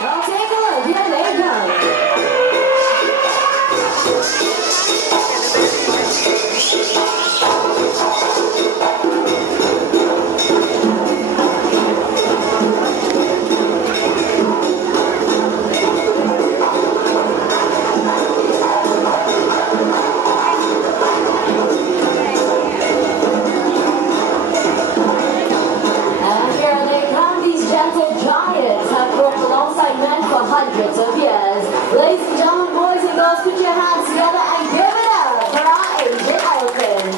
Well, take a look. Here they go. Hundreds of years. Ladies and gentlemen, boys and girls, put your hands together and give it up for our Asian elephants.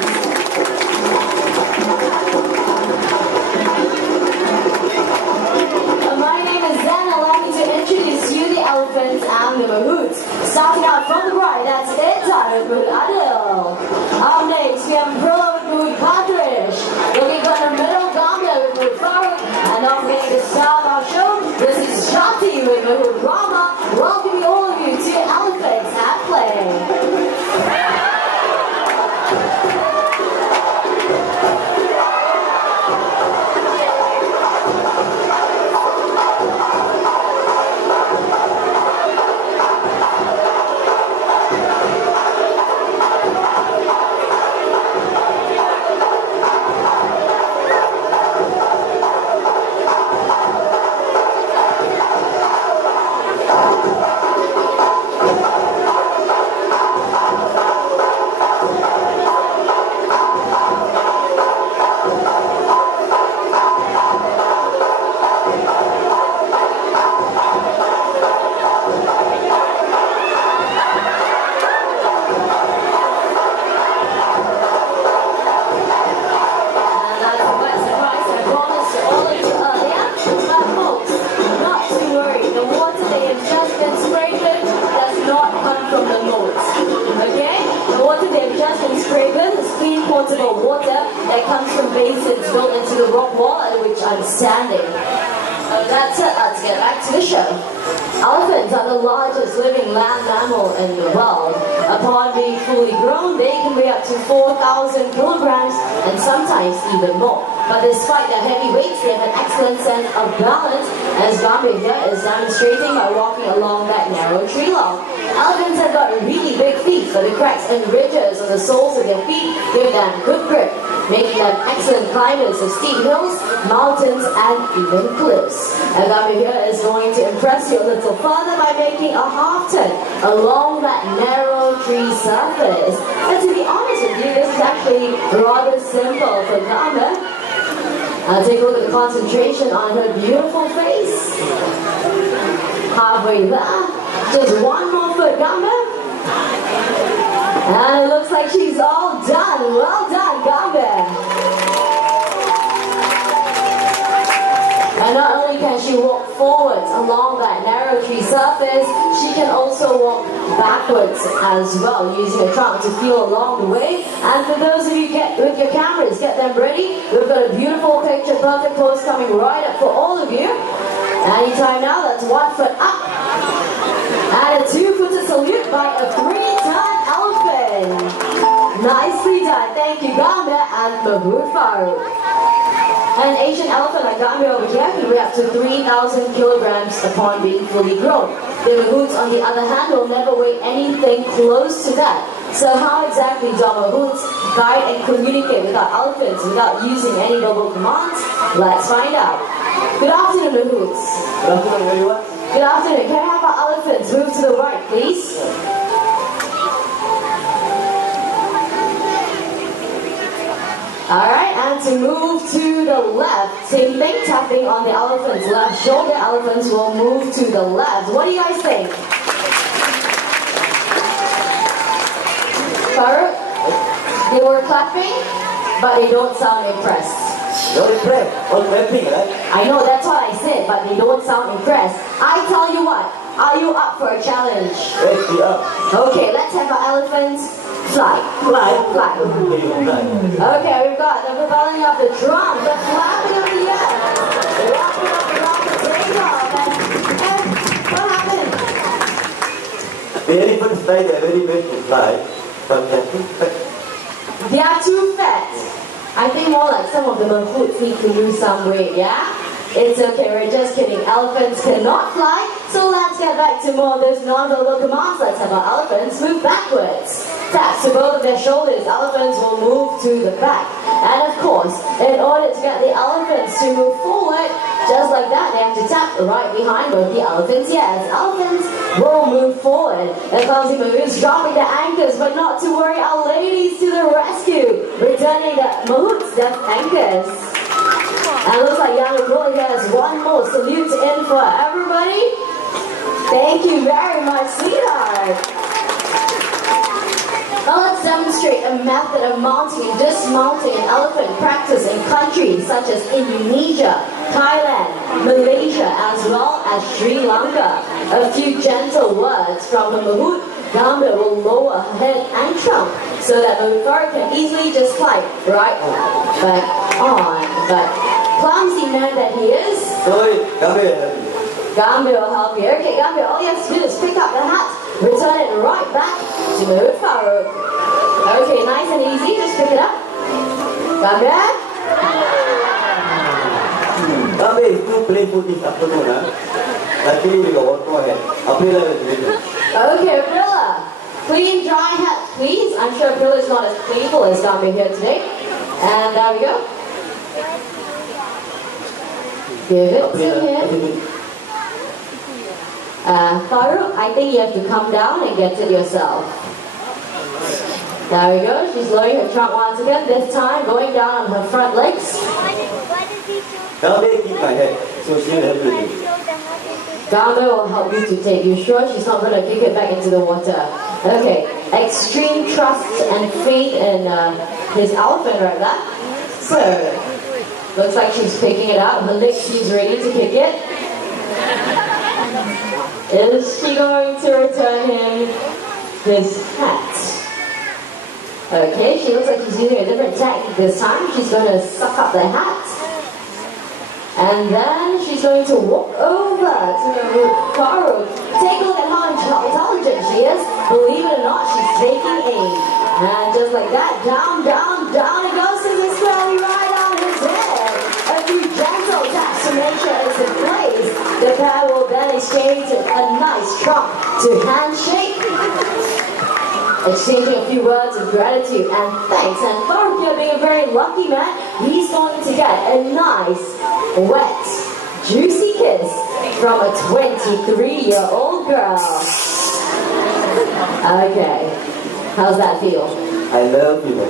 My name is Zen. Allow me to introduce you the elephants and the mahouts. Starting out from the right, that's Intan with Mahout Adil. Up next, we have Brillo with Mahout Kadrish. Looking for the middle, Gambia with Mahout Farooq. And up next, to start our show, this is Shanti with Mahout Rama. Welcoming all of you to Elephants at Play. Water that comes from basins built into the rock wall at which I'm standing. That's it, let's get back to the show. Elephants are the largest living land mammal in the world. Upon being fully grown, they can weigh up to 4,000 kilograms and sometimes even more. But despite their heavy weights, they have an excellent sense of balance, as Gambia here is demonstrating by walking along that narrow tree log. Elephants have got really big feet, but the cracks and ridges on the soles of their feet give them good grip, making them excellent climbers of steep hills, mountains, and even cliffs. And Gambia here is going to impress you a little further by making a half turn along that narrow tree surface. And to be honest with you, this is actually rather simple for Gambia. Take a look at the concentration on her beautiful face. Halfway there. Just one more foot, Gambia. And it looks like she's all done. Well done, Gambia. And not only can she walk forwards along that narrow tree surface, she can also walk backwards as well, using a trunk to feel along the way. And for those of you with your cameras, get them ready. We've got a beautiful picture perfect pose coming right up for all of you. Anytime now, that's 1 foot up. And a 2-footer salute by a 3-ton elephant. Nicely done. Thank you, Gambia and Mahout Farooq. An Asian elephant like Gambia over here can weigh up to 3,000 kilograms upon being fully grown. The mahouts, on the other hand, will never weigh anything close to that. So how exactly do our mahouts guide and communicate with our elephants without using any verbal commands? Let's find out. Good afternoon, mahouts. Good afternoon, everyone. Good afternoon. Can I have our elephants move to the right, please? Alright, and to move to the left, same thing, tapping on the elephant's left shoulder. Elephants will move to the left. What do you guys think? Farooq, they were clapping, but they don't sound impressed. Don't impress. All clapping, right? I know, that's what I said, but they don't sound impressed. I tell you what, are you up for a challenge? Let's be up. Okay, let's have our elephants fly. Fly. Fly. Okay, we've got the propelling of the drum, the flapping of the air, the rocking of the rock, the takeoff, and what happened? The elephants fly, they're very best to fly. But they're too fat. They are too fat. I think more like some of the mahouts need to lose some weight, yeah? It's okay, we're just kidding. Elephants cannot fly, so let's get back to more of those non-verbal commands. Let's have our elephants move backwards. Taps to both of their shoulders, elephants will move to the back. And of course, in order to get the elephants to move forward, just like that, they have to tap right behind both the elephants' ears. Elephants will move forward. The clumsy moves, dropping the anchors, but not to worry, our ladies to the rescue, returning the Mahout's death anchors. And it looks like Young Girl here has one more salute in for everybody. Thank you very much, sweetheart. Now let's demonstrate a method of mounting and dismounting an elephant practice in countries such as Indonesia, Thailand, Malaysia, as well as Sri Lanka. A few gentle words from the Mahout. Gambir will lower her head and trunk so that the Mufar can easily just slide right back on. But clumsy man that he is, Sorry, Gambir. Gambir will help you. Okay, Gambir, all you have to do is pick up the hat, return it right back to Mahout Farouk. Okay, nice and easy, just pick it up. Gambir? Gambir is too playful this afternoon, huh? Luckily we got one more head. April is ready. Okay, Aprilla. Clean, dry hat, please. I'm sure Aprilla is not as playful as Gambir here today. And there we go. Give it to him. Farouk, I think you have to come down and get it yourself. There we go. She's lowering her trunk once again. This time going down on her front legs. Gambir keep my head, so she'll help you. Gambir will help you to take. You sure she's not going to kick it back into the water? Okay. Extreme trust and faith in his elephant right there. So, looks like she's picking it up. Her lips, she's ready to kick it. Is she going to return him his hat? Okay, she looks like she's using a different technique this time. She's going to suck up the hat. And then she's going to walk over to Farouk. Take a look at how intelligent she is. Believe it or not, she's taking aim. And just like that, down, down, down it goes, and it's squarely right on his head. A few gentle taps to make sure it's in place. The pair will then exchange a nice trunk to handshake. Exchanging a few words of gratitude and thanks. And Farouk here being a very lucky man, he's going to get a nice, wet, juicy kiss from a 23-year-old girl. Okay, how's that feel? I love you.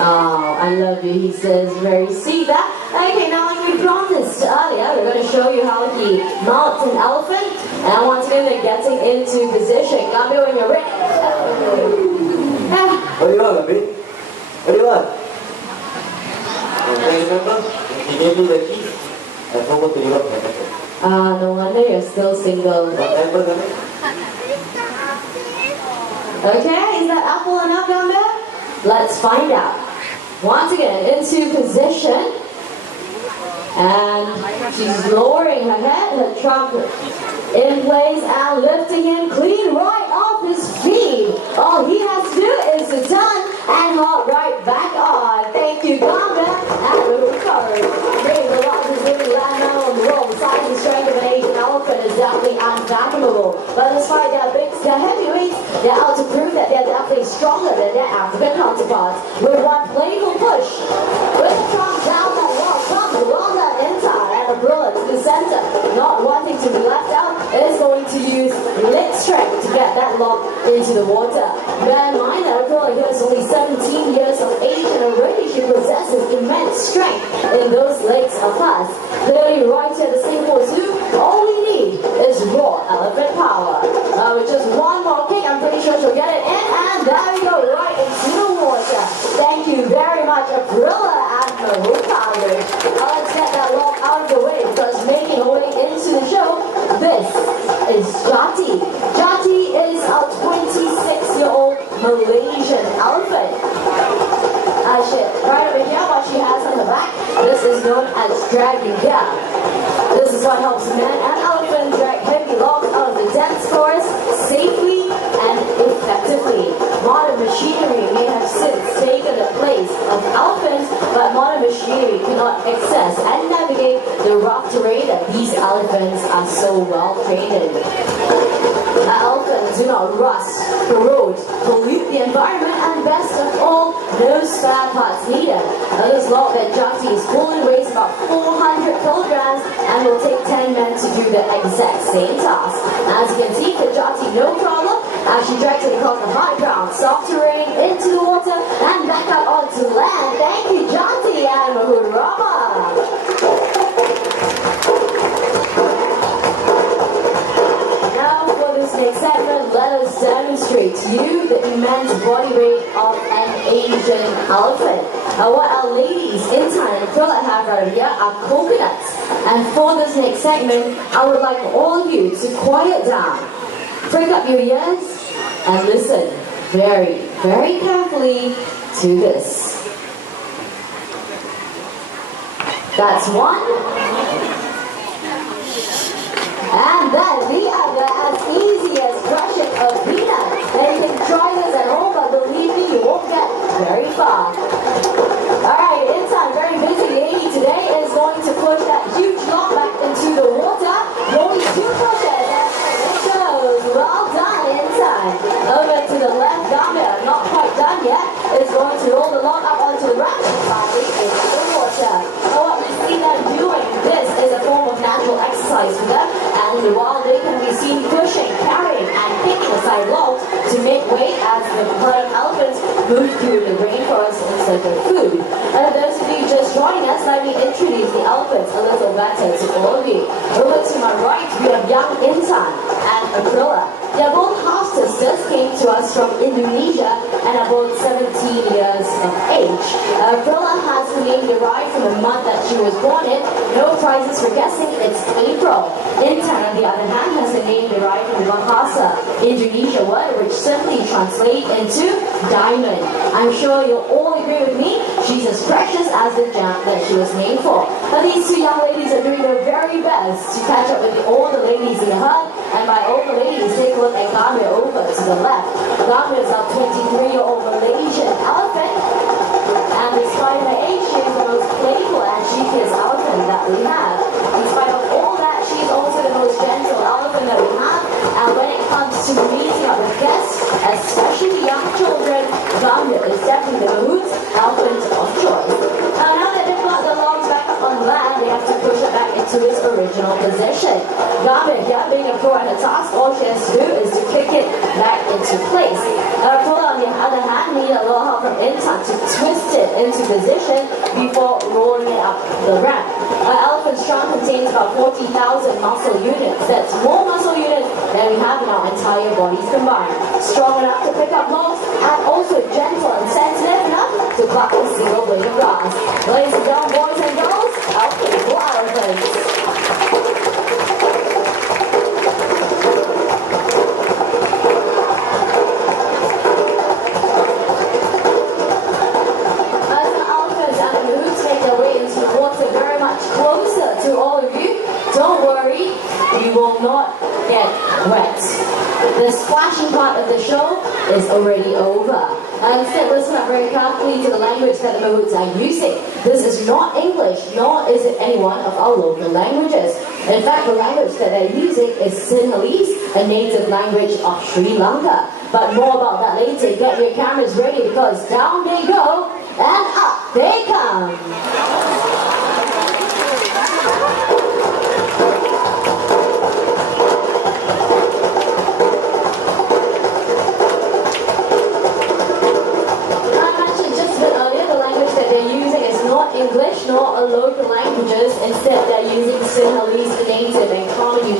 Oh, I love you, he says, very sweet. That. Okay, now like we promised earlier, we're going to show you how he mounts an elephant. And once again, they're getting into position. Gambir, when you're ready. What do you want, Gambir? What do you want? Okay, remember? He gave me the keys. I forgot to give up my number. No wonder you're still single. What number, Gambir? Okay, is that apple enough, Gambir? Let's find out. Once again, into position. And she's lowering her head, her trunk in place and lifting him clean right off his feet. All he has to do is to turn and hop right back on. Thank you, Gambir, and we're recovered. Being the largest living land mammal in the world, the size and strength of an Asian elephant is definitely unfathomable. But despite their heavyweights, they're out to prove that they're definitely stronger than their African counterparts. With one playful push, with the trunk down that wall, comes along that inside and a bullet to the center, not wanting to be left out, is going to use leg strength to get that lock into the water. Bear in mind that a girl here is only 17 years of age and already she possesses immense strength in those legs of hers. Clearly right here at the Singapore Zoo, all we need is raw elephant power. With just one more kick, I'm pretty sure she'll get it in, and there we go, right into the water. Thank you very much, Aprilla and Mahout Farouk. Let's get that lock out of the way, because making her way into the show, this is Jati. Jati is a 26-year-old Malaysian elephant. Right over here, what she has on her back, this is known as dragging down. This is what helps men and elephants drag heavy logs out of the dense forest safely and effectively. Modern machinery may have since taken the place of elephants, but modern machinery cannot access and navigate the rough terrain elephants are so well trained. Elephants do not rust, corrode, pollute the environment, and best of all, no spare parts needed. This log that Jati is pulling weighs about 400 kilograms and will take 10 men to do the exact same task. As you can see, the Jati no problem as she drags it across the high ground, soft terrain, into the water, and back up onto land. Thank you, Jati and Mahurama. Next segment, let us demonstrate to you the immense body weight of an Asian elephant. What our ladies in Thailand and Philippines have right here are coconuts. And for this next segment, I would like all of you to quiet down, prick up your ears, and listen very, very carefully to this. That's one. And then the other, as easy as crushing a peanut. And you can try this at home, but believe me, you won't get very far. Alright, Intan, very busy lady today, is going to push that huge log back into the water. Only 2 pushes, and it shows. Well done, Intan. Over to the left, Gambia, not quite done yet, is going to roll the log up onto the right side into the water. Now what we see them doing, this is a form of natural exercise for them. And while they can be seen pushing, carrying, and picking aside logs to make way as the herd of elephants move through the rainforest in search of food. And for those of you just joining us, let me introduce the elephants a little better to all of you. Over to my right, we have young Intan and Aprilla. They are both half-sisters, came to us from Indonesia and are both 17 years of age. Aprilla has her name derived from the month that she was born in. No prizes for guessing, it's April. Intan, on the other hand, has a name derived from the Bahasa Indonesia word, which simply translates into diamond. I'm sure you'll all agree with me, she's as precious as the gem that she was named for. But these 2 young ladies are doing their very best to catch up with all the ladies in the herd, and by all the ladies, take a look at Gambia over to the left. Gambia is a 23-year-old Malaysian elephant, and despite her age, she is the most playful and cheekiest elephant that we have. In spite of all that, she is also the most gentle elephant that we have, and when it comes to meeting up with guests, especially young children, Gambia is definitely the Mahout's elephant of choice. Now that they've got the logs back up on land, they have to push it back into its original position. Gambia, here, being a pro at her task, all she has to do is to kick it back into place. Aprilla, on the other hand, needed a little help from Intan to twist it into position before rolling it up the ramp. An elephant's trunk contains about 40,000 muscle units. That's more muscle units than we have in our entire bodies combined. Strong enough to pick up logs, and also gentle and sensitive enough to pluck a single blade of grass. Ladies and gentlemen, boys and girls, our playful elephants. You will not get wet. The splashing part of the show is already over. Instead, listen up very carefully to the language that the Mahouts are using. This is not English, nor is it any one of our local languages. In fact, the language that they're using is Sinhalese, a native language of Sri Lanka. But more about that later. Get your cameras ready because down they go and up they come. English nor a local languages. Instead, they're using Sinhalese, the native and commonly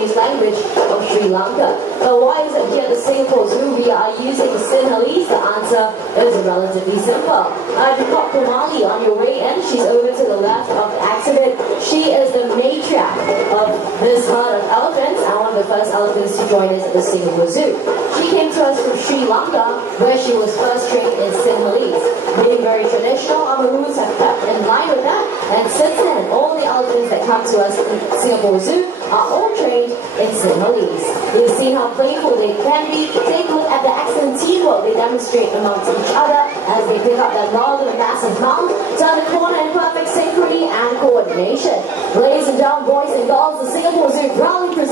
used language of Sri Lanka. But why is it here at the Singapore Zoo we are using Sinhalese? The answer is relatively simple. You've got Kumali on your way in. She's over to the left of the accident. She is the matriarch of this herd of elephants and one of the first elephants to join us at the Singapore Zoo. She came to us from Sri Lanka, where she was first trained in Sinhalese. Being very traditional, our roots have kept in line with that, and since then, all the elephants that come to us in Singapore Zoo are all trained in Sinhalese. We've seen how playful they can be. Take a look at the excellent teamwork they demonstrate amongst each other as they pick up that large and massive mound, turn the corner in perfect synchrony and coordination. Ladies and gentlemen, boys and girls, the Singapore Zoo proudly presents